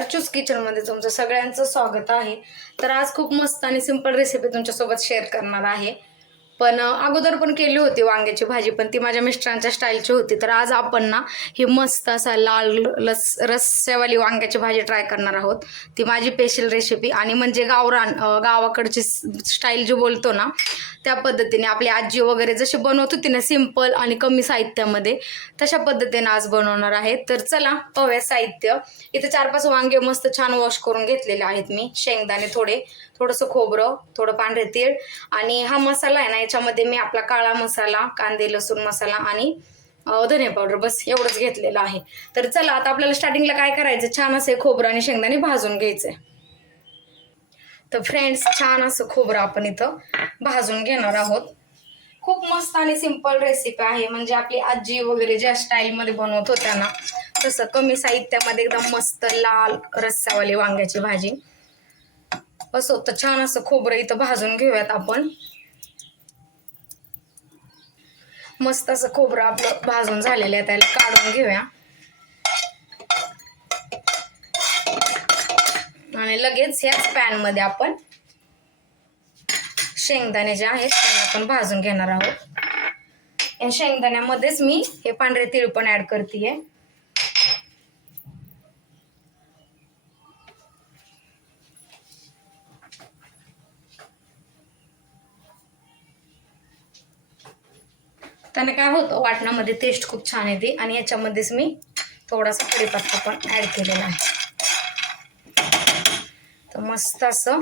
अर्चूस किचनमध्ये तुमचं सगळ्यांचं स्वागत आहे। तर आज खूप मस्त आणि सिंपल रेसिपी तुमच्यासोबत शेअर करणार आहे। पण अगोदर पण केली होती वांग्याची भाजी, पण ती माझ्या मिस्टरांच्या स्टाईलची होती। तर आज आपण ना ही मस्त असा लाल रस्स्यावाली वांग्याची भाजी ट्राय करणार आहोत। ती माझी स्पेशल रेसिपी आणि म्हणजे गावरान गावाकडची स्टाईल जी बोलतो ना त्या पद्धतीने आपली आजी वगैरे जशी बनवत होती ना सिंपल आणि कमी साहित्यामध्ये, तशा पद्धतीने आज बनवणार आहे। तर चला पाहूया साहित्य। इथे 4-5 वांगे मस्त छान वॉश करून घेतलेले आहेत मी, शेंगदाणे थोडंसं खोबरं, थोडं पांढरे तीळ आणि हा मसाला आहे ना याच्यामध्ये मी आपला काळा मसाला, कांदे लसूण मसाला आणि धनिया पावडर बस एवढंच घेतलेलं आहे। तर चला आता आपल्याला स्टार्टिंगला काय करायचं, छान असे खोबरं आणि शेंगदाणे भाजून घ्यायचे। तर फ्रेंड्स छान असं खोबरं आपण इथं भाजून घेणार आहोत। खूप मस्त आणि सिंपल रेसिपी आहे, म्हणजे आपली आजी वगैरे ज्या स्टाईलमध्ये बनवत होत्या ना तसं कमी साहित्यामध्ये एकदम मस्त लाल रस्सावाली वांग्याची भाजी। असं तर छान असं खोबरं इथं भाजून घेऊयात आपण। मस्त असं खोबरं आपलं भाजून झालेलं आहे, त्याला काढून घेऊया आणि लगेच ह्याच पॅन मध्ये आपण शेंगदाणे जे आहेत त्यांना आपण भाजून घेणार आहोत। या शेंगदाण्यामध्येच मी हे पांढरे तीळ पण ऍड करतेय। त्याने काय होतं, वाटणामध्ये टेस्ट खूप छान येते आणि याच्यामध्येच मी थोडासा कढीपत्ता पण ऍड केलेला आहे। तर मस्त असं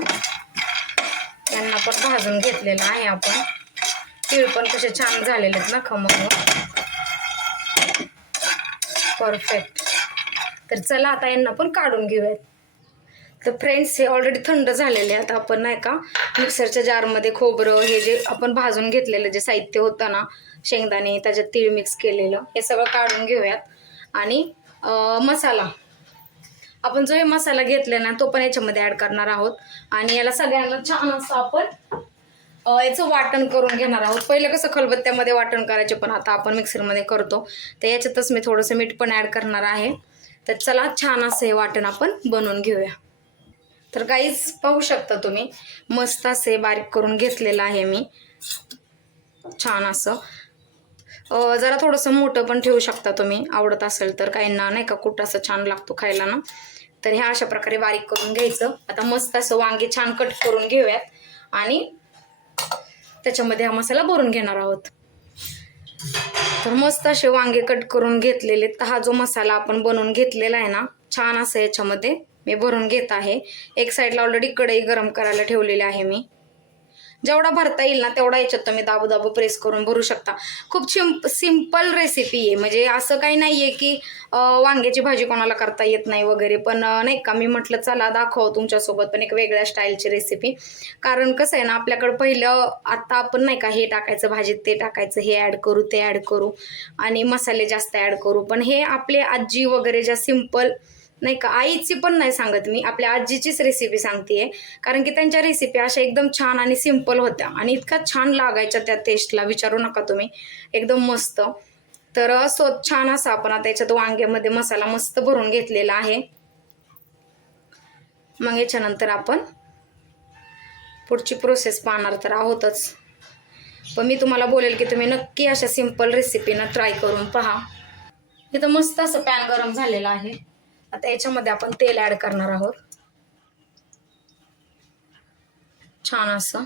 यांना पण भाजून घेतलेलं आहे आपण। तीळ पण कसे छान झालेले आहेत ना खमंग, परफेक्ट। तर चला आता यांना पण काढून घेऊयात। तर फ्रेंड्स हे ऑलरेडी थंड झालेले आहेत। आपण नाही का मिक्सरच्या जारमध्ये खोबरं हे जे आपण भाजून घेतलेलं जे साहित्य होतं ना, शेंगदाणे त्याच्यात तीळ मिक्स केलेलं, हे सगळं काढून घेऊयात। आणि मसाला आपण जो हे मसाला घेतला ना तो पण याच्यामध्ये ऍड करणार आहोत आणि याला सगळ्यांना छान असं आपण याचं वाटण करून घेणार आहोत। पहिलं कसं खलबत्त्यामध्ये वाटण करायचे, पण आता आपण मिक्सरमध्ये करतो। तर याच्यातच मी थोडंसं मीठ पण ऍड करणार आहे। तर चला छान असं हे वाटण आपण बनवून घेऊया। तर गाईज पाहू शकता तुम्ही, मस्त असे बारीक करून घेतलेलं आहे मी छान असं। जरा थोडंसं मोठं पण ठेवू शकता तुम्ही, आवडत असेल तर। काहींना नाही का कुठं असं छान लागतो खायला ना, तर ह्या अशा प्रकारे बारीक करून घ्यायचं। आता मस्त असं वांगे छान कट करून घेऊयात आणि त्याच्यामध्ये हा मसाला भरून घेणार आहोत। तर मस्त असे वांगे कट करून घेतलेले, तर हा जो मसाला आपण बनवून घेतलेला आहे ना छान असं याच्यामध्ये मी भरून घेत आहे। एक साईडला ऑलरेडी कढई गरम करायला ठेवलेली आहे मी। जेवढा भरता येईल ना तेवढा याच्यात तुम्ही दाबू प्रेस करून भरू शकता। खूप सिंपल रेसिपी आहे, म्हणजे असं काही नाहीये की वांग्याची भाजी कोणाला करता येत नाही वगैरे, पण नाही का मी म्हटलं चला दाखव तुमच्यासोबत पण एक वेगळ्या स्टाईलची रेसिपी। कारण कसं आहे ना, आपल्याकडे पहिलं आता आपण नाही का हे टाकायचं भाजीत, ते टाकायचं, हे ऍड करू ते ऍड करू आणि मसाले जास्त ऍड करू, पण हे आपले आजी वगैरे ज्या सिंपल नाही का, आईची पण नाही सांगत मी, आपल्या आजीचीच रेसिपी सांगतेय। कारण की त्यांच्या रेसिपी अशा एकदम छान आणि सिंपल होत्या आणि इतका छान लागायच्या त्या टेस्टला, विचारू नका तुम्ही, एकदम मस्त। तर असं छान असं आपण आता याच्यात वांग्यामध्ये मसाला मस्त भरून घेतलेला आहे। मग याच्यानंतर आपण पुढची प्रोसेस पाहणार तर आहोतच, पण मी तुम्हाला बोलेल की तुम्ही नक्की अशा सिंपल रेसिपीनं ट्राय करून पहा। इथं मस्त असं पॅन गरम झालेलं आहे। आता याच्यामध्ये आपण तेल ऍड करणार आहोत छान असं।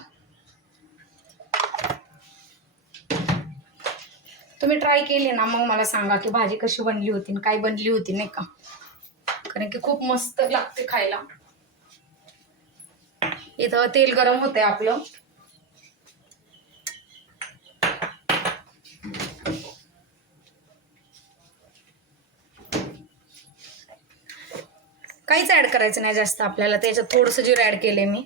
तुम्ही ट्राय केली ना मग मला सांगा की भाजी कशी बनली होती, काय बनली होती नाही का, कारण की खूप मस्त लागते खायला। इथं तेल गरम होते आपलं। काहीच ऍड करायचं नाही जास्त आपल्याला, त्याच्यात थोडंसं जिरं ऍड केले मी।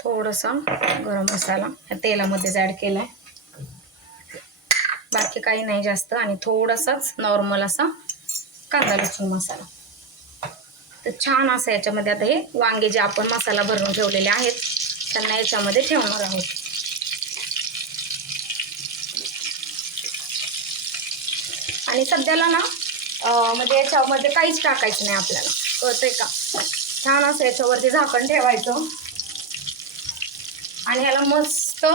थोडासा गरम मसाला या तेलामध्येच ऍड केलाय, बाकी काही नाही जास्त। आणि थोडासाच नॉर्मल असा कांदा लसूण मसाला। तर छान असं याच्यामध्ये आता हे वांगे जे आपण मसाला भरून ठेवलेले आहेत त्यांना याच्यामध्ये ठेवणार आहोत। आणि सध्याला ना म्हणजे याच्यामध्ये काहीच टाकायचं नाही आपल्याला, कळतंय का? छान असं याच्यावरती झाकण ठेवायचं आणि ह्याला मस्त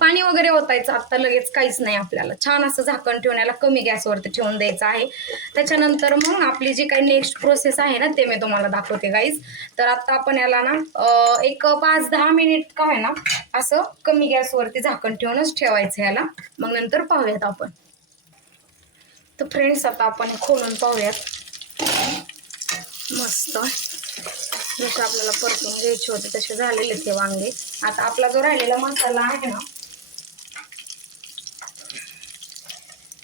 पाणी वगैरे ओतायचं आत्ता लगेच काहीच नाही आपल्याला. छान असं झाकण ठेवून याला कमी गॅसवरती ठेवून द्यायचं आहे. त्याच्यानंतर मग आपली जी काही नेक्स्ट प्रोसेस आहे ना ते मी तुम्हाला दाखवते गाईज. तर आता आपण याला ना एक 5-10 मिनिट का आहे ना असं कमी गॅसवरती झाकण ठेवूनच ठेवायचं याला. मग नंतर पाहूयात आपण. तर फ्रेंड्स आता आपण खोलून पाहूयात. मस्त जसं आपल्याला परतून घ्यायचे होते तसे झालेले ते वांगे. आता आपला जो राहिलेला मसाला आहे ना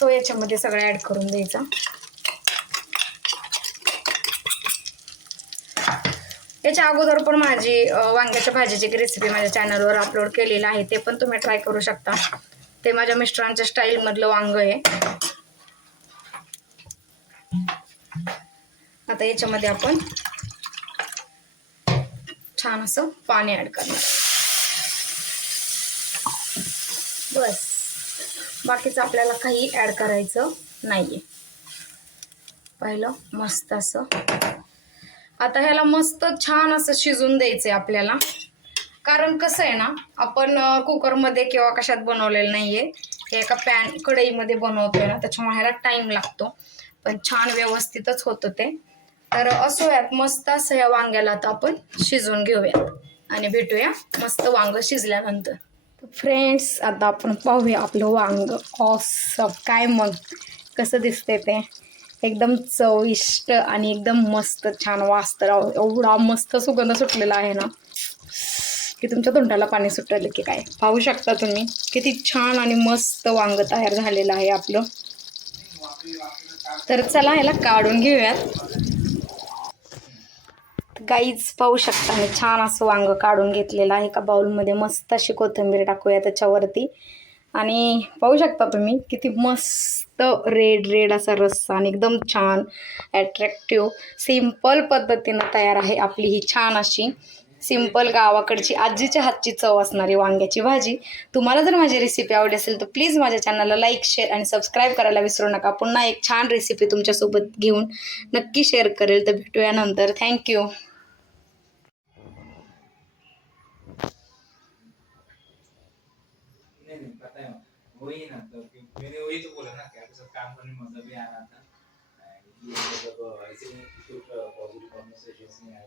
तो याच्यामध्ये सगळं ऍड करून द्यायचा. याच्या अगोदर पण माझी वांग्याच्या भाजीची रेसिपी माझ्या चॅनलवर अपलोड केलेली आहे, ते पण तुम्ही ट्राय करू शकता. ते माझ्या मिस्टरांच्या स्टाईल मधलं वांग आहे. आता याच्यामध्ये आपण छान असं पाणी ऍड करणार. बस, बाकीचं आपल्याला काही ऍड करायचं नाहीये. पाहिलं, मस्त असं. आता ह्याला मस्त छान असं शिजून द्यायचंय आपल्याला. कारण कसं आहे ना, आपण कुकरमध्ये किंवा कशात बनवलेलं नाहीये, हे एका कढईमध्ये बनवतोय ना, त्याच्यामुळे ह्याला टाइम लागतो, पण छान व्यवस्थितच होतं ते. तर असं यात मस्त असं या वांग्याला आता आपण शिजवून घेऊया आणि भेटूया मस्त वांग शिजल्यानंतर. फ्रेंड्स आता आपण पाहूया आपलं वांग. ऑसम, काय मग कसं दिसतंय ते, एकदम चविष्ट आणि एकदम मस्त छान वास तर एवढा मस्त सुगंध सुटलेला आहे ना की तुमच्या तोंडाला पाणी सुटलं की काय. पाहू शकता तुम्ही किती छान आणि मस्त वांग तयार झालेलं आहे आपलं. तर चला ह्याला काढून घेऊयात. गाईज पाहू शकता मी छान असं वांग काढून घेतलेलं आहे एका बाउलमध्ये. मस्त अशी कोथिंबीर टाकूया त्याच्यावरती आणि पाहू शकता तुम्ही किती मस्त रेड रेड असा रस्सा आणि एकदम छान ॲट्रॅक्टिव्ह सिंपल पद्धतीनं तयार आहे आपली ही छान अशी सिंपल गावाकडची आजीच्या हातची चव असणारी वांग्याची भाजी. तुम्हाला जर माझी रेसिपी आवडली असेल तर प्लीज माझ्या चॅनलला लाईक, शेअर आणि सबस्क्राईब करायला विसरू नका. पुन्हा एक छान रेसिपी तुमच्यासोबत घेऊन नक्की शेअर करेल. तर भेटूया नंतर. थँक्यू. नहीं पता है, वही ना, तो मैंने वही तो बोला ना कि आपके साथ काम करने में मजा भी आ रहा था। ये मतलब ऐसे कुछ पॉजिटिव कॉन्वर्सेशंस नहीं आए,